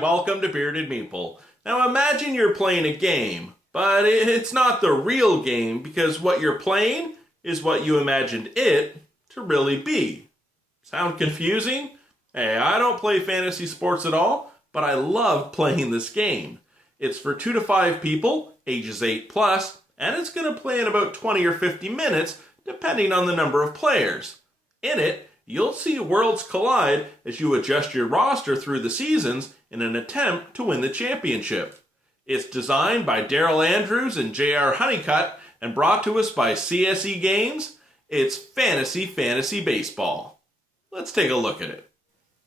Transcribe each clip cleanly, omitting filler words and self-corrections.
welcome to Bearded Meeple. Now imagine you're playing a game, but it's not the real game because what you're playing is what you imagined it to really be. Sound confusing? Hey, I don't play fantasy sports at all, but I love playing this game. It's for 2 to 5 people, ages 8 plus, and it's going to play in about 20 or 50 minutes, depending on the number of players. In it, you'll see worlds collide as you adjust your roster through the seasons in an attempt to win the championship. It's designed by Daryl Andrews and J.R. Honeycutt and brought to us by CSE Games. It's Fantasy Baseball. Let's take a look at it.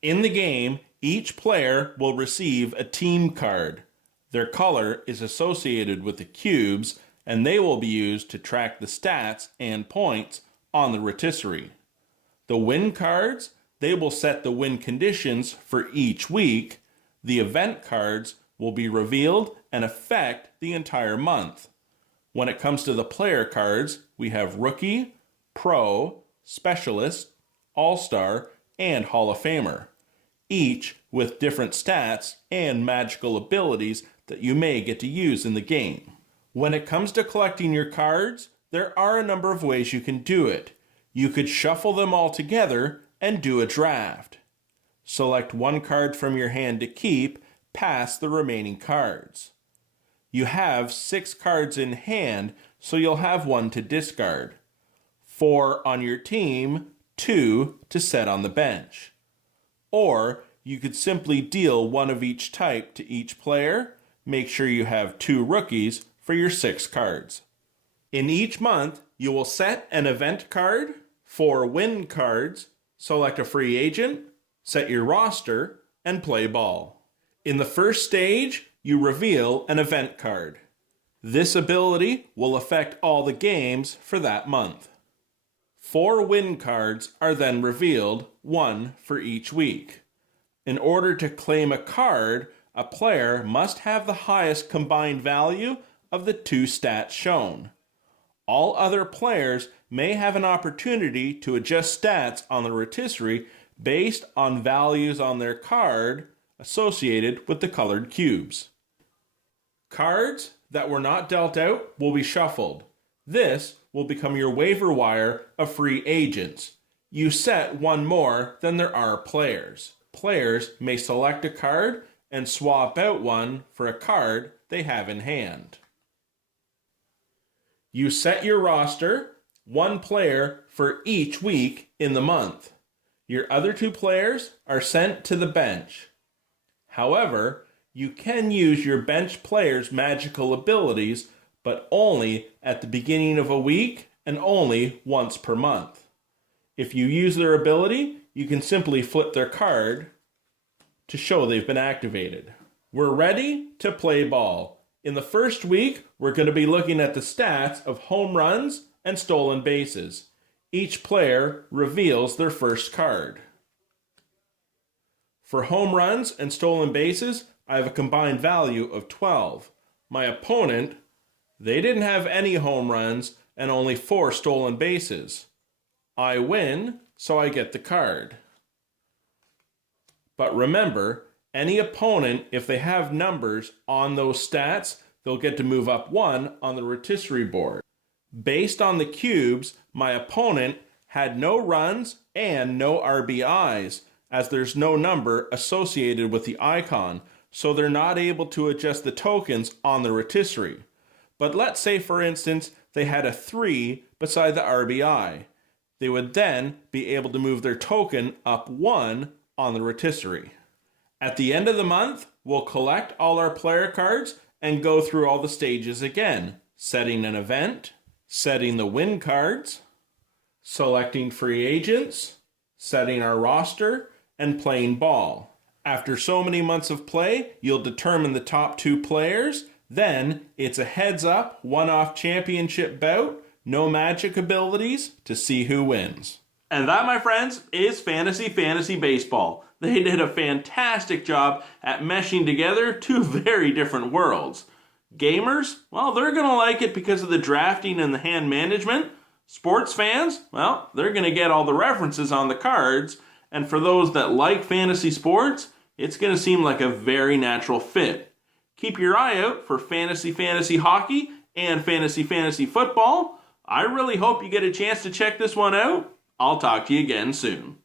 In the game, each player will receive a team card. Their color is associated with the cubes, and they will be used to track the stats and points on the rotisserie. The win cards, they will set the win conditions for each week. The event cards will be revealed and affect the entire month. When it comes to the player cards, we have Rookie, Pro, Specialist, All-Star, and Hall of Famer, each with different stats and magical abilities that you may get to use in the game. When it comes to collecting your cards, there are a number of ways you can do it. You could shuffle them all together and do a draft. Select one card from your hand to keep, past the remaining cards. You have 6 cards in hand, so you'll have 1 to discard. 4 on your team, 2 to set on the bench. Or you could simply deal 1 of each type to each player. Make sure you have 2 rookies for your 6 cards. In each month, you will set an event card, 4 win cards, select a free agent, set your roster, and play ball. In the first stage, you reveal an event card. This ability will affect all the games for that month. 4 win cards are then revealed, 1 for each week. In order to claim a card, a player must have the highest combined value of the 2 stats shown. All other players may have an opportunity to adjust stats on the rotisserie based on values on their card associated with the colored cubes. Cards that were not dealt out will be shuffled. This will become your waiver wire of free agents. You set 1 more than there are players. Players may select a card and swap out 1 for a card they have in hand. You set your roster, 1 player for each week in the month. Your other 2 players are sent to the bench. However, you can use your bench players' magical abilities, but only at the beginning of a week and only once per month. If you use their ability, you can simply flip their card to show they've been activated. We're ready to play ball. In the first week, we're going to be looking at the stats of home runs and stolen bases. Each player reveals their first card. For home runs and stolen bases, I have a combined value of 12. My opponent, they didn't have any home runs and only 4 stolen bases. I win, so I get the card. But remember, any opponent, if they have numbers on those stats, they'll get to move up 1 on the rotisserie board. Based on the cubes, my opponent had no runs and no RBIs, as there's no number associated with the icon, so they're not able to adjust the tokens on the rotisserie. But let's say, for instance, they had a 3 beside the RBI. They would then be able to move their token up 1 on the rotisserie. At the end of the month, we'll collect all our player cards and go through all the stages again, setting an event, setting the win cards, selecting free agents, setting our roster, and playing ball. After so many months of play, you'll determine the top 2 players. Then it's a heads-up, one-off championship bout, no magic abilities to see who wins. And that, my friends, is Fantasy Baseball. They did a fantastic job at meshing together 2 very different worlds. Gamers, well, they're going to like it because of the drafting and the hand management. Sports fans, well, they're going to get all the references on the cards. And for those that like fantasy sports, it's going to seem like a very natural fit. Keep your eye out for fantasy hockey and fantasy football. I really hope you get a chance to check this one out. I'll talk to you again soon.